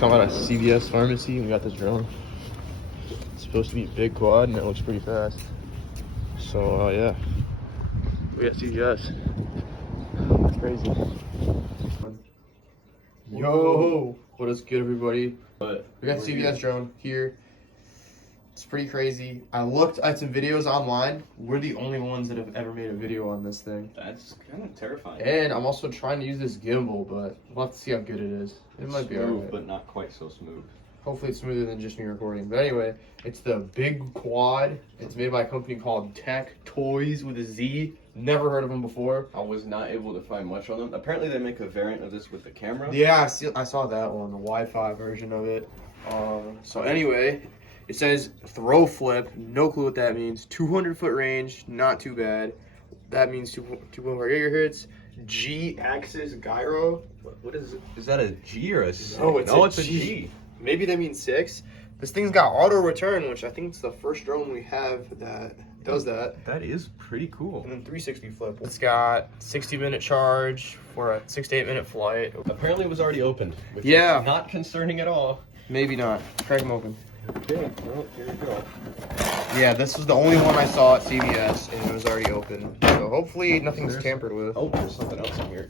come out of CVS pharmacy and we got this drone. It's supposed to be a big quad and it looks pretty fast. So yeah, we got CVS. It's crazy. Yo, what is good, everybody? We got CVS drone here. It's pretty crazy. I looked at some videos online. We're the only ones that have ever made a video on this thing. That's kind of terrifying. And I'm also trying to use this gimbal, but we'll have to see how good it is. It might be alright, but not quite so smooth. Hopefully it's smoother than just me recording. But anyway, it's the big quad. It's made by a company called Toyz with a Z. Never heard of them before. I was not able to find much on them. Apparently they make a variant of this with the camera. Yeah, I saw that one, the Wi-Fi version of it. So anyway, it says throw flip. No clue what that means. 200-foot range, not too bad. That means 2.4 gigahertz. G-axis gyro. What is it? Is that a G or a C? No, it's a G. Maybe that means 6. This thing's got auto return, which I think it's the first drone we have that does that. That is pretty cool. And then 360 flip. It's got 60-minute charge for a 6 to 8 minute flight. Apparently it was already opened. Which Yeah. is not concerning at all. Maybe not. Crack them open. Okay, well, here we go. Yeah, this was the only one I saw at CVS, and it was already open. So hopefully nothing's tampered with. Oh, there's something else in here.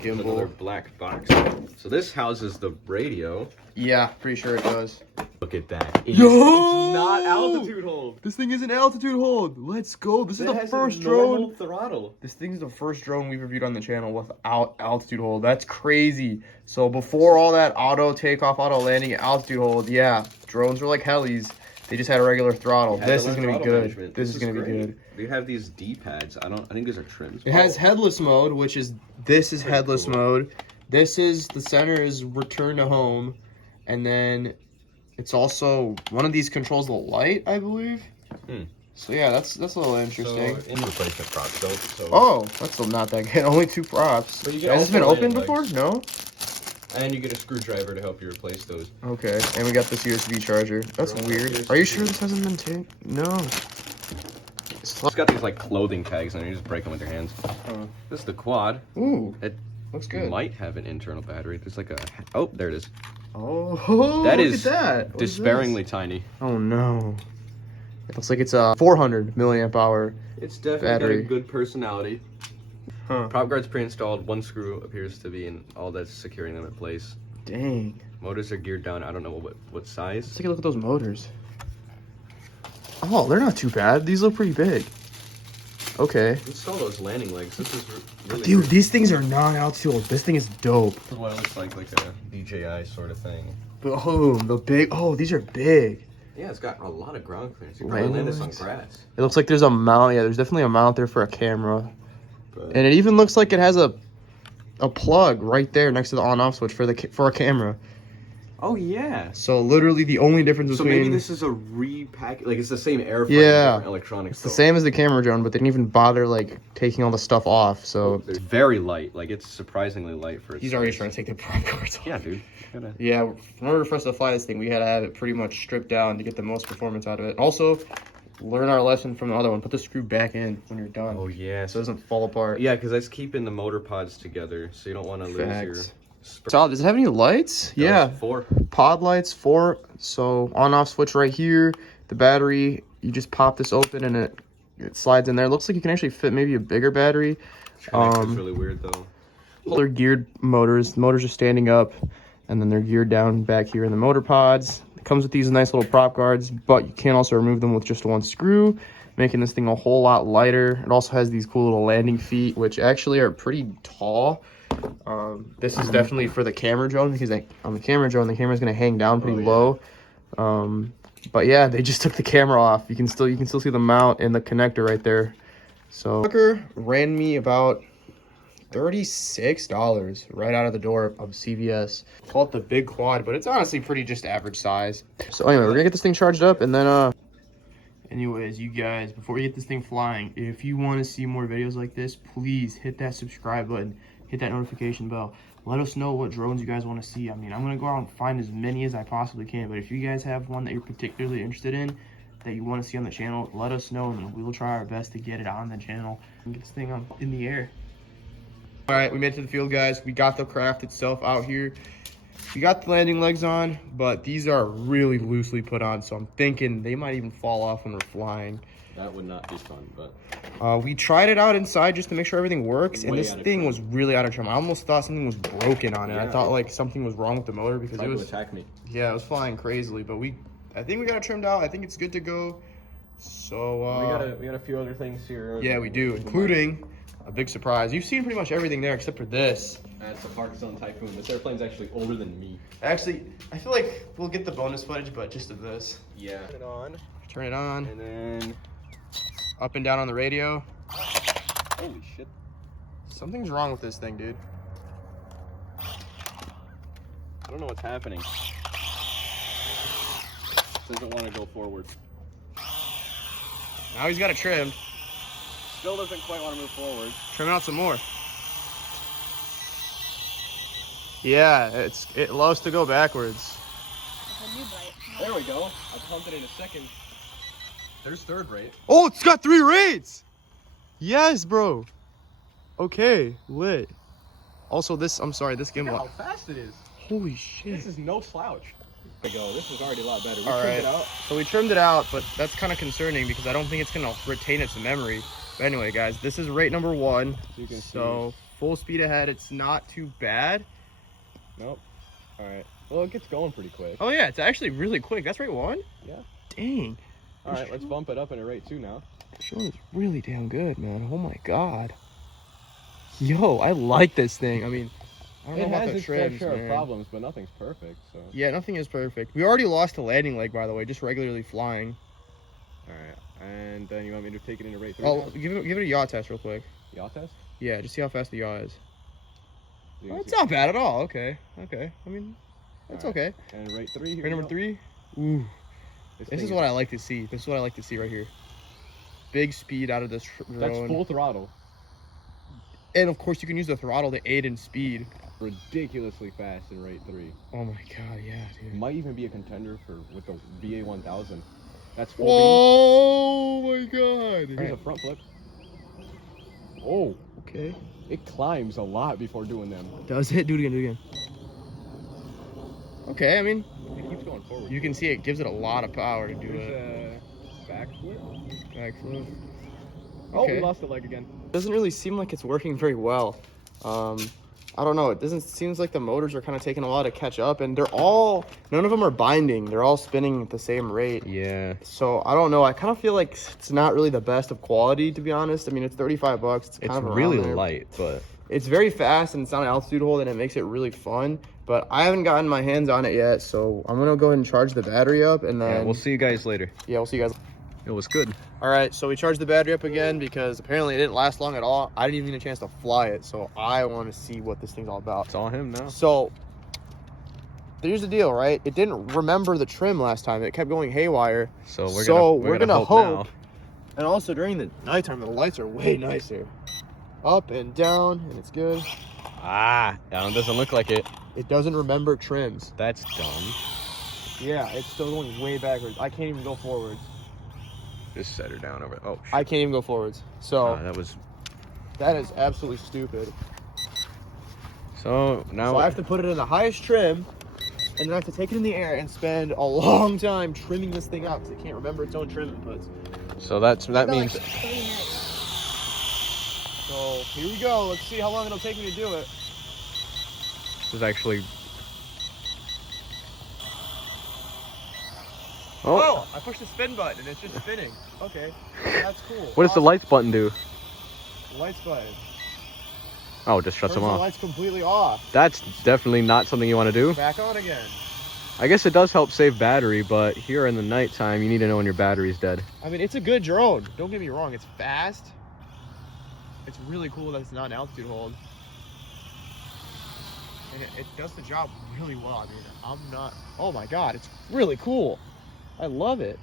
Gimbal. Another black box. So this houses the radio. Yeah, pretty sure it does. Look at that. Yo! It's not altitude hold. This thing is an altitude hold. Let's go. This is the first normal drone. throttle. This thing's the first drone we've reviewed on the channel without altitude hold. That's crazy. So before all that auto takeoff, auto landing, altitude hold, yeah, drones were like helis. They just had a regular throttle. This is gonna be good. This is gonna be good. They have these D-pads. I think these are trims. It has headless mode, which is this is headless mode. This is the center is return to home, and then it's also one of these controls the light, I believe. So yeah, that's a little interesting. So, in replacement props, though. So. Oh, that's not that good. Only 2 props. But you Has this been opened before? legs. No. And you get a screwdriver to help you replace those. Okay, and we got this USB charger. That's weird. Are you sure this hasn't been taken? No. It's got these like clothing tags on it. You just break them with your hands. This is the quad. Ooh, It looks good. might have an internal battery. There's like a... Oh, there it is. Oh, That look is at that. What is despairingly this? tiny. Oh no. It looks like it's a 400 milliamp hour. It's definitely battery. got a good personality. Huh. Prop guard's pre-installed. One screw appears to be in all that's securing them in place. Dang. Motors are geared down. I don't know what size. Let's take a look at those motors. Oh, they're not too bad. These look pretty big. Okay. Install those landing legs. This is really Dude, good. these things are non-altitude. This thing is dope. This is what it looks like a DJI sort of thing. Boom, the big. Oh, these are big. Yeah, it's got a lot of ground clearance. You can probably land this on Landing grass. It looks like there's a mount. Yeah, there's definitely a mount there for a camera. But And it even looks like it has a plug right there next to the on-off switch for a camera. oh yeah. So literally the only difference So between maybe this is a repack. Like it's the same airframe. Yeah. for electronics. it's the same as the camera drone, but they didn't even bother like taking all the stuff off. So It's very light. Like it's surprisingly light for. Its he's already size. trying to take the prop guards off. Yeah, dude. Gotta... Yeah, in order for us to fly this thing, we had to have it pretty much stripped down to get the most performance out of it. Also, learn our lesson from the other one. Put the screw back in when you're done. Oh yeah. So it doesn't fall apart. Yeah, because that's keeping the motor pods together, so you don't want to lose your. Facts. So, does it have any lights? Yeah. 4. Pod lights, 4. So on-off switch right here. The battery, you just pop this open and it slides in there. It looks like you can actually fit maybe a bigger battery. Connector's really weird though. They're geared motors. The motors are standing up, and then they're geared down back here in the motor pods. It comes with these nice little prop guards, but you can also remove them with just one screw, making this thing a whole lot lighter. It also has these cool little landing feet, which actually are pretty tall. This is definitely for the camera drone, because on the camera drone, the camera's gonna hang down pretty low. But yeah, they just took the camera off. You can still see the mount and the connector right there. So Tucker ran me about $36 right out of the door of CVS. Call it the big quad, but it's honestly pretty just average size. So anyway, we're gonna get this thing charged up, and then anyways, you guys, before we get this thing flying, if you want to see more videos like this, please hit that subscribe button, hit that notification bell. Let us know what drones you guys want to see. I mean, I'm gonna go out and find as many as I possibly can, but if you guys have one that you're particularly interested in, that you want to see on the channel, let us know, and we will try our best to get it on the channel and get this thing on in the air. All right, we made it to the field, guys. We got the craft itself out here. We got the landing legs on, but these are really loosely put on, so I'm thinking they might even fall off when we're flying. That would not be fun, but... We tried it out inside just to make sure everything works, and Way this out of thing trim. was really out of trim. I almost thought something was broken on it. I Yeah. thought like something was wrong with the motor because Tried it to was... attack me. Yeah, it was flying crazily, but I think we got it trimmed out. I think it's good to go. So, we got a few other things here. yeah, we do, including a big surprise. You've seen pretty much everything there except for this. That's a Parkinson Typhoon. This airplane's actually older than me. Actually, I feel like we'll get the bonus footage, but just of this. Yeah. Turn it on. Turn it on. And then... Up and down on the radio. Holy shit. Something's wrong with this thing, dude. I don't know what's happening. It doesn't want to go forward. Now he's got it trimmed. Still doesn't quite want to move forward. Trim it out some more. Yeah, it loves to go backwards. There we go. I pumped it in a second. There's third rate. Oh, it's got 3 rates! Yes, bro. Okay, lit. Also, this gimbal. Look how fast it is. Holy shit. This is no slouch. There we go. This is already a lot better. We All trimmed right. it out. So we trimmed it out, but that's kind of concerning because I don't think it's going to retain its memory. But anyway, guys, this is rate number 1. You can So full speed ahead, it's not too bad. Nope. All right. Well, it gets going pretty quick. Oh yeah, it's actually really quick. That's rate 1? Yeah. Dang. All right, let's bump it up into rate 2 now. Drone is really damn good, man. Oh my god. Yo, I like this thing. I mean, I don't It know about has the its fair trims, share of man. problems, but nothing's perfect. So. Yeah, nothing is perfect. We already lost the landing leg, by the way, just regularly flying. All right. And then you want me to take it into rate 3? Oh, now? give it a yaw test real quick. Yaw test? Yeah, just see how fast the yaw is. You Oh, can it's see- not bad at all. Okay. I mean, it's All right. okay. And rate 3 here. Rate number 3. Ooh, this is what I like to see. This is what I like to see right here. Big speed out of this drone. That's full throttle. And of course, you can use the throttle to aid in speed. Ridiculously fast in rate 3. Oh my god, yeah, dude. Might even be a contender with the VA 1000. That's full Oh my god. beam. Here's a front flip. Oh, Okay. it climbs a lot before doing them. Does it? Do it again. Okay, I mean, It keeps going forward. you can see it gives it a lot of power to do Here's it. a back flip. Backflip. Oh, Okay. we lost the leg again. Doesn't really seem like it's working very well. I don't know. It seems like the motors are kind of taking a while to catch up, and none of them are binding. They're all spinning at the same rate. Yeah. So I don't know. I kind of feel like it's not really the best of quality, to be honest. I mean, it's $35. It's kind of around there. light, but It's very fast and it's on an altitude hold, and it makes it really fun. But I haven't gotten my hands on it yet, so I'm gonna go ahead and charge the battery up, and then yeah, we'll see you guys later. Yeah, we'll see you guys. It was good. All right, so we charged the battery up again because apparently it didn't last long at all. I didn't even get a chance to fly it, so I want to see what this thing's all about. It's all him now. So here's the deal, right? It didn't remember the trim last time. It kept going haywire. So we're gonna hope. now. And also during the nighttime, the lights are way nicer. Up and down, and it's good. Ah, that one doesn't look like it. It doesn't remember trims. That's dumb. Yeah, it's still going way backwards. I can't even go forwards. Just set her down over. Oh, shit. I can't even go forwards. So that was. that is absolutely stupid. So now So I have to put it in the highest trim, and then I have to take it in the air and spend a long time trimming this thing out because it can't remember its own trim inputs. So that means. So here we go. Let's see how long it'll take me to do it. This is actually. Oh, I pushed the spin button and it's just spinning. Okay, that's cool. What does the lights button do? Lights button? Oh, it just shuts Turns them the off. lights completely off. That's definitely not something you want to do. Back on again. I guess it does help save battery, but here in the nighttime, you need to know when your battery's dead. I mean, it's a good drone. Don't get me wrong. It's fast. It's really cool that it's not an altitude hold. And it does the job really well. I mean, I'm not... Oh my god, it's really cool. I love it.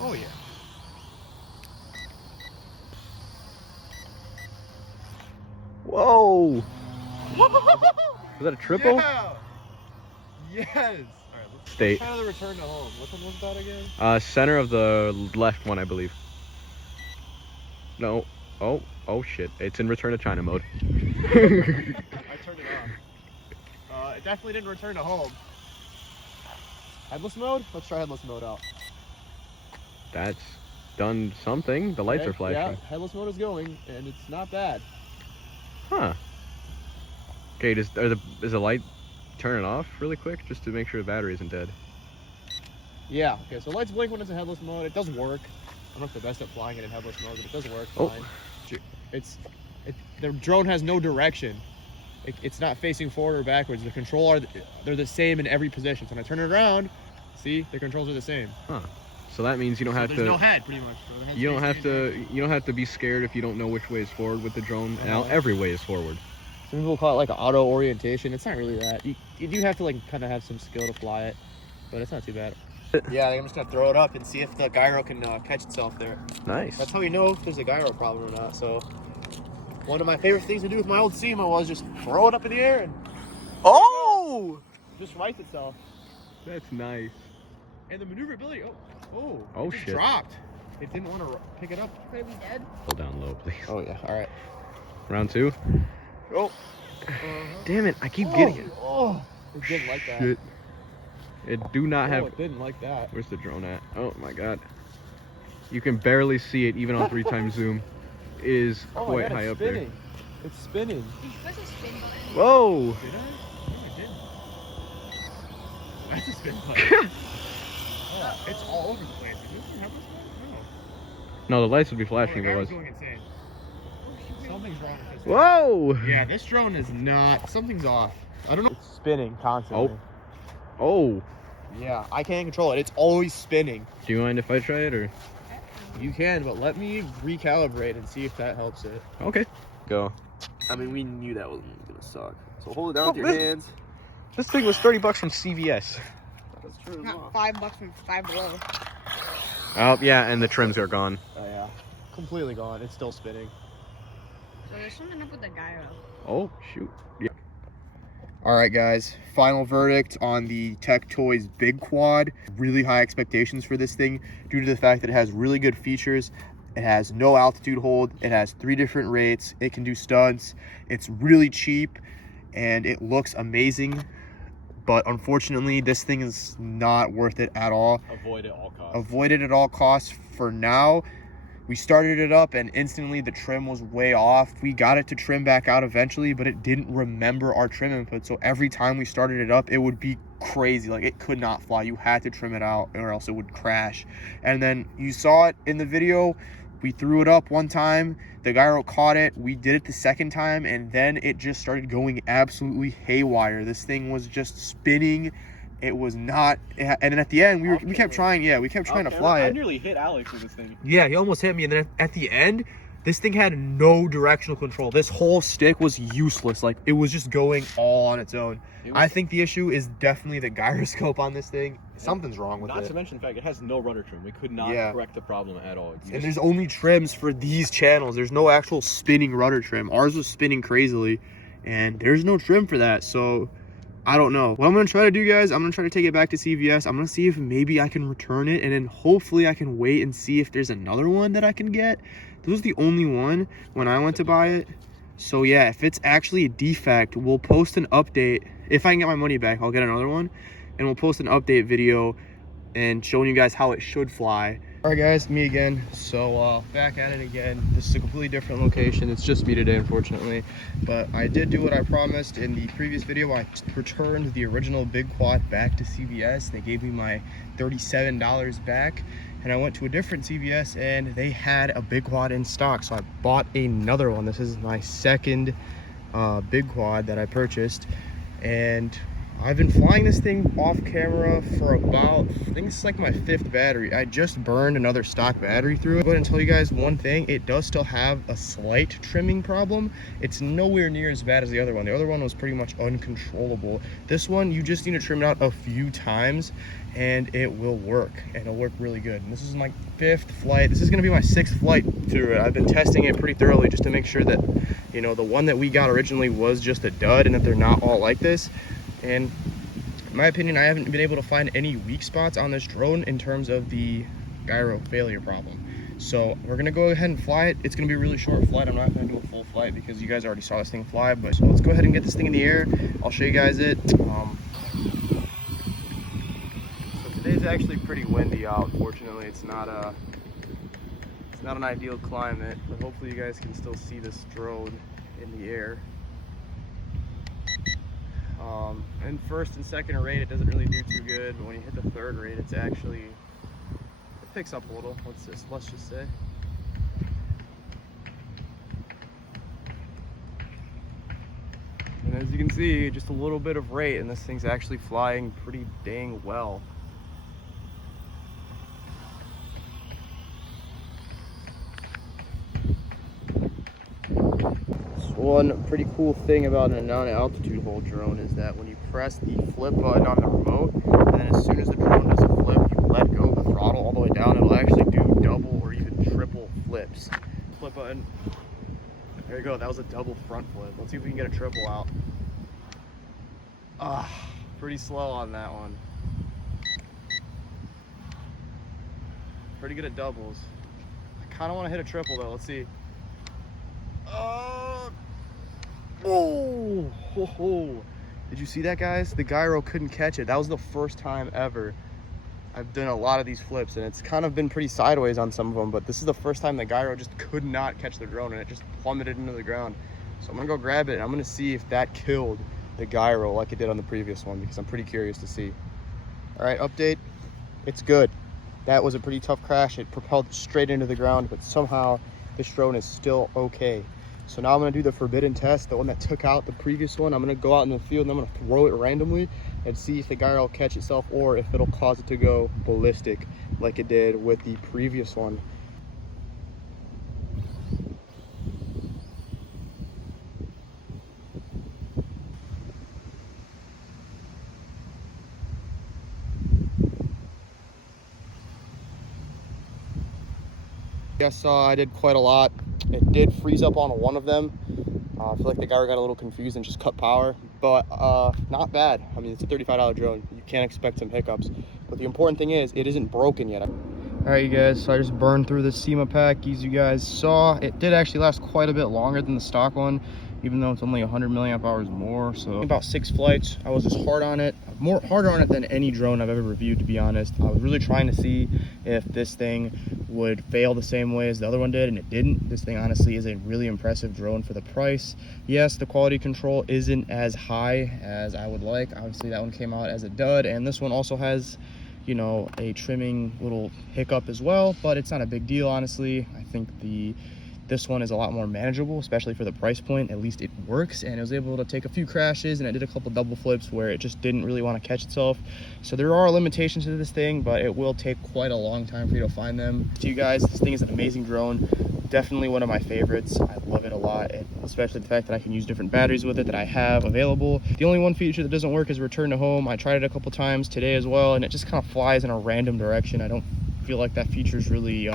Oh yeah. Whoa! Was that a triple? Yeah. Yes. All right, let's State. try the return to home. What one was that again? Center of the left one, I believe. No. Oh shit. It's in return to China mode. I it definitely didn't return to home. Headless mode? Let's try headless mode out. That's done something. The lights Okay, are flashing. Yeah, headless mode is going, and it's not bad. Huh. Okay, is the light turn it off really quick just to make sure the battery isn't dead? Yeah, okay, so lights blink when it's in headless mode. It does work. I'm not the best at flying it in headless mode, but it does work fine. The drone has no direction. It's not facing forward or backwards. The controls they're the same in every position. So when I turn it around, see, the controls are the same. Huh. So that means you don't have to. There's no head, pretty much. So you don't have to. You don't have to be scared if you don't know which way is forward with the drone. Now every way is forward. Some people call it like auto orientation. It's not really that. You do have to like kind of have some skill to fly it, but it's not too bad. Yeah, I'm just gonna throw it up and see if the gyro can catch itself there. Nice. That's how you know if there's a gyro problem or not. So one of my favorite things to do with my old SEMA was just throw it up in the air and it just rights itself. That's nice. And the maneuverability. Oh it just shit! Dropped. It didn't want to pick it up. Could it be dead? Hold down low, please. Oh yeah. All right. Round 2. Oh. Damn it! I keep getting it. Oh. It didn't like that. Shit. It do not have. It didn't like that. Where's the drone at? Oh my god. You can barely see it even on 3x zoom. It is quite high up there. It's spinning. Did you press a spin button? Whoa! Did I? No, I didn't. That's a spin button. It's all over the place. Is this have this one? No, the lights would be flashing if it The was. gyro's going insane. Something's wrong with this. Whoa! Yeah, this drone is not. Something's off. I don't know. It's spinning constantly. Oh. Yeah, I can't control it. It's always spinning. Do you mind if I try it or? You can, but let me recalibrate and see if that helps it. Okay. Go. I mean, we knew that wasn't gonna suck. So hold it down with your hands. This thing was $30 from CVS. That's true. Not $5 from Five Below. Oh yeah, and the trims are gone. Oh yeah, completely gone. It's still spinning. So there's something up with the gyro. Oh shoot. Yeah. All right, guys. Final verdict on the Toyz Big Quad. Really high expectations for this thing due to the fact that it has really good features. It has no altitude hold. It has 3 different rates. It can do stunts. It's really cheap and it looks amazing. But unfortunately, this thing is not worth it at all. Avoid it at all costs. Avoid it at all costs for now. We started it up and instantly the trim was way off. We got it to trim back out eventually, but it didn't remember our trim input. So every time we started it up, it would be crazy. Like it could not fly. You had to trim it out or else it would crash. And then you saw it in the video. We threw it up one time. The gyro caught it. We did it the second time and then it just started going absolutely haywire. This thing was just spinning. It was not, and then at the end we kept trying. Yeah, we kept trying to fly it. I nearly hit Alex with this thing. Yeah, he almost hit me, and then at the end, this thing had no directional control. This whole stick was useless. Like it was just going all on its own. I think the issue is definitely the gyroscope on this thing. Something's wrong with it. Not to mention the fact it has no rudder trim. We could not correct the problem at all. And there's only trims for these channels. There's no actual spinning rudder trim. Ours was spinning crazily, and there's no trim for that. So I don't know. What I'm going to try to do, guys, I'm going to try to take it back to CVS. I'm going to see if maybe I can return it, and then hopefully I can wait and see if there's another one that I can get. This was the only one when I went to buy it. So yeah, if it's actually a defect, we'll post an update. If I can get my money back, I'll get another one, and we'll post an update video and showing you guys how it should fly. All right, guys, me again. So back at it again. This is a completely different location. It's just me today, unfortunately, but I did do what I promised in the previous video. I returned the original Big Quad back to CVS. They gave me my $37 back, and I went to a different CVS and they had a Big Quad in stock, so I bought another one. This is my second Big Quad that I purchased, and I've been flying this thing off camera for about, I think it's like my 5th battery. I just burned another stock battery through it. But and tell you guys one thing, it does still have a slight trimming problem. It's nowhere near as bad as the other one. The other one was pretty much uncontrollable. This one, you just need to trim it out a few times and it will work, and it'll work really good. And this is my 5th flight. This is gonna be my 6th flight through it. I've been testing it pretty thoroughly just to make sure that, you know, the one that we got originally was just a dud and that they're not all like this. And in my opinion, I haven't been able to find any weak spots on this drone in terms of the gyro failure problem. So we're gonna go ahead and fly it. It's gonna be a really short flight. I'm not gonna do a full flight because you guys already saw this thing fly, but so let's go ahead and get this thing in the air. I'll show you guys it. So today's actually pretty windy out. Fortunately, it's not an ideal climate, but hopefully you guys can still see this drone in the air. And first and second rate, it doesn't really do too good, but when you hit the third rate, it picks up a little. Let's just say. And as you can see, just a little bit of rate, and this thing's actually flying pretty dang well. One pretty cool thing about a non-altitude hold drone is that when you press the flip button on the remote, and then as soon as the drone does a flip, you let go of the throttle all the way down, it'll actually do double or even triple flips. Flip button. There you go, that was a double front flip. Let's see if we can get a triple out. Pretty slow on that one. Pretty good at doubles. I kind of want to hit a triple though, let's see. Oh, ho, ho. Did you see that, guys? The gyro couldn't catch it. That was the first time ever. I've done a lot of these flips and it's kind of been pretty sideways on some of them, but this is the first time the gyro just could not catch the drone and it just plummeted into the ground. So I'm gonna go grab it and I'm gonna see if that killed the gyro like it did on the previous one, because I'm pretty curious to see. All right, update. It's good. That was a pretty tough crash. It propelled straight into the ground, but somehow this drone is still okay. So now I'm gonna do the forbidden test, the one that took out the previous one. I'm gonna go out in the field and I'm gonna throw it randomly and see if the gyro will catch itself or if it'll cause it to go ballistic like it did with the previous one. You guys saw I did quite a lot. It did freeze up on one of them. I feel like the gyro got a little confused and just cut power, but not bad. I mean, it's a $35 drone. You can't expect some hiccups. But the important thing is, it isn't broken yet. All right, you guys, so I just burned through the SEMA pack. As you guys saw, it did actually last quite a bit longer than the stock one, even though it's only 100 milliamp hours more. So about 6 flights. I was just harder on it than any drone I've ever reviewed, to be honest. I was really trying to see if this thing would fail the same way as the other one did, and it didn't. This thing honestly is a really impressive drone for the price. Yes, the quality control isn't as high as I would like. Obviously that one came out as a dud, and this one also has, you know, a trimming little hiccup as well, but it's not a big deal, honestly. I think this one is a lot more manageable, especially for the price point. At least it works, and it was able to take a few crashes, and it did a couple double flips where it just didn't really want to catch itself. So there are limitations to this thing, but it will take quite a long time for you to find them. To you guys, this thing is an amazing drone. Definitely one of my favorites. I love it a lot, and especially the fact that I can use different batteries with it that I have available. The only one feature that doesn't work is return to home. I tried it a couple times today as well, and it just kind of flies in a random direction. I don't feel like that feature is really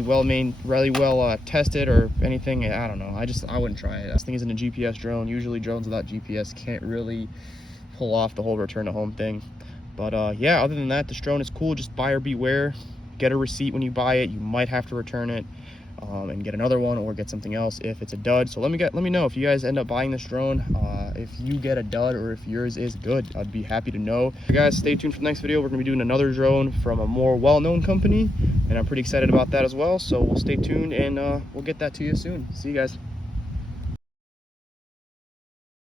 well tested or anything. I don't know. I wouldn't try it. This thing isn't a GPS drone. Usually drones without GPS can't really pull off the whole return to home thing. But yeah, other than that, this drone is cool. Just buyer beware. Get a receipt when you buy it. You might have to return it and get another one or get something else if it's a dud. So let me know if you guys end up buying this drone, if you get a dud or if yours is good. I'd be happy to know. So guys, stay tuned for the next video. We're gonna be doing another drone from a more well-known company, and I'm pretty excited about that as well. So we'll stay tuned and we'll get that to you soon. See you guys.